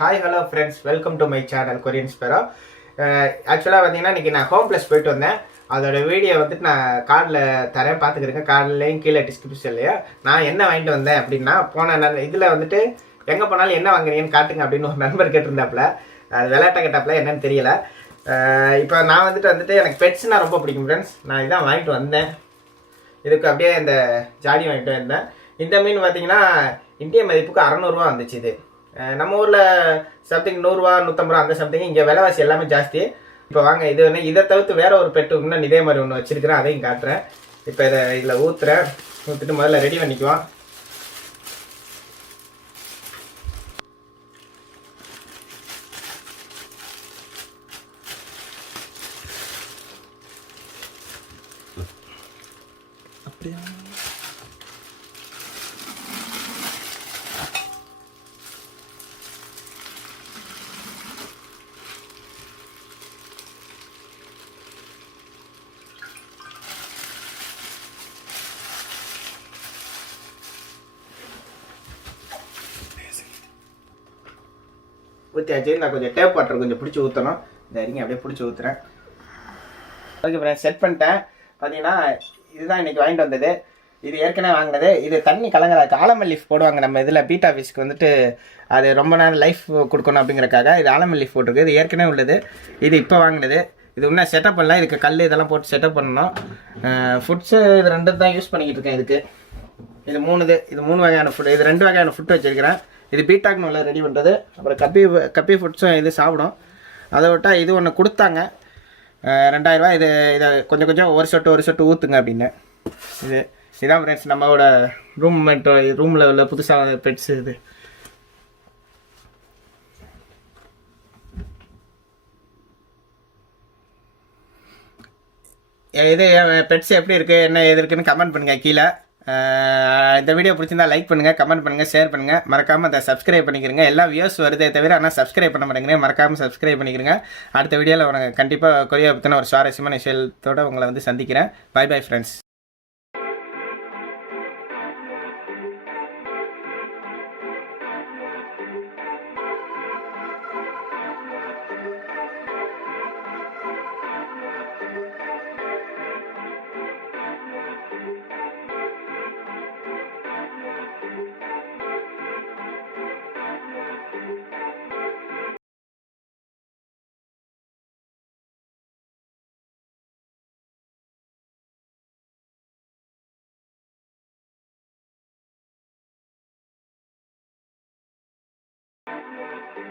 Hi hello friends, welcome to my channel Korean sparrow. ஆக்சுவலாக பார்த்தீங்கன்னா இன்றைக்கி நான் ஹோம் ப்ளஸ் போயிட்டு வந்தேன். அதோட வீடியோ வந்துட்டு நான் கார்டில் தரேன், பார்த்துக்கிறேன். கார்ட்லேயும் கீழே டிஸ்கிரிப்ஷன்லையோ நான் என்ன வாங்கிட்டு வந்தேன் அப்படின்னா, போன இதில் வந்துட்டு எங்கே போனாலும் என்ன வாங்குறீங்கன்னு காட்டுங்க அப்படின்னு ஒரு நண்பர் கேட்டிருந்தாப்புல. அது விளையாட்ட கேட்டாப்புல, என்னன்னு தெரியல. இப்போ நான் வந்துட்டு எனக்கு பெட்ஸ்னால் ரொம்ப பிடிக்கும் ஃப்ரெண்ட்ஸ். நான் இதான் வாங்கிட்டு வந்தேன். இதுக்கு அப்படியே இந்த ஜாடி வாங்கிட்டு வந்தேன். இந்த மீன் பார்த்தீங்கன்னா இந்திய மதிப்புக்கு 600 ரூபா வந்துச்சு. இது நம்ம ஊரில் சம்திங் 100 ரூபா 150 ரூபா அந்த சம்திங். இங்கே விலைவாசி எல்லாமே ஜாஸ்தி. இப்போ வாங்க, இது ஒன்று இதை தவிர்த்து வேற ஒரு பெட்டு இன்னும் இதே மாதிரி ஒன்று வச்சிருக்கிறேன், அதையும் காட்டுறேன். இப்போ இதில் ஊற்றிட்டு முதல்ல ரெடி பண்ணிக்குவோம். அப்படியா ஊற்றியாச்சு. நான் கொஞ்சம் டேப் வாட்டர் கொஞ்சம் பிடிச்சி ஊற்றணும். இந்த அறிங்க அப்படியே பிடிச்சி ஊற்றுறேன். ஓகே ஃப்ரெண்ட்ஸ், செட் பண்ணிட்டேன். பார்த்தீங்கன்னா இதுதான் இன்றைக்கி வாங்கிட்டு வந்தது. இது ஏற்கனவே வாங்கினது. இது தண்ணி கலங்காத ஆலமல் லீஃப் போடுவாங்க நம்ம இதில் பீட்டா ஃபிஷ்க்கு வந்துட்டு. அது ரொம்ப நேரம் லைஃப் கொடுக்கணும் அப்படிங்கிறக்காக இது ஆலமல் லீஃப் போட்டிருக்கு. இது ஏற்கனவே உள்ளது. இது இப்போ வாங்கினது. இது இன்னும் செட்டப் பண்ணலாம். இதுக்கு கல் இதெல்லாம் போட்டு செட்டப் பண்ணணும். ஃபுட்ஸு இது 2 தான் யூஸ் பண்ணிக்கிட்டு இருக்கேன். இதுக்கு இது 3 வகையான ஃபுட். இது 2 வகையான ஃபுட் வச்சுருக்கிறேன். இது பீட்டாக்னு உள்ள ரெடி பண்ணுறது. அப்புறம் கப்பி ஃபுட்ஸும் இது சாப்பிடும். அதை விட்டால் இது ஒன்று கொடுத்தாங்க 2000 ரூபா. இதை கொஞ்சம் ஒரு சொட்டு ஊற்றுங்க அப்படின்னு. இதான் ஃப்ரெண்ட்ஸ் நம்மளோட ரூமில் உள்ள புதுசாக பெட்ஸ். இது பெட்ஸ் எப்படி இருக்குது, என்ன எது இருக்குன்னு கமெண்ட் பண்ணுங்கள் கீழே. இந்த வீடியோ பிடிச்சிருந்தா லைக் பண்ணுங்கள், கமெண்ட் பண்ணுங்கள், ஷேர் பண்ணுங்கள். மறக்காமல் அதை சப்ஸ்கிரைப் பண்ணிக்கிறங்க. எல்லா வியூஸ் வருதே தவிர ஆனால் சப்ஸ்கிரைப் பண்ண மாட்டேங்கிறேன். மறக்காமல் சப்ஸ்கிரைப் பண்ணிக்கிறங்க. அடுத்த வீடியோவில் உனக்கு கண்டிப்பாக கொரியா பற்றின ஒரு சுவாரஸ்யமான விஷயத்தோடு உங்களை வந்து சந்திக்கிறேன். Bye bye friends.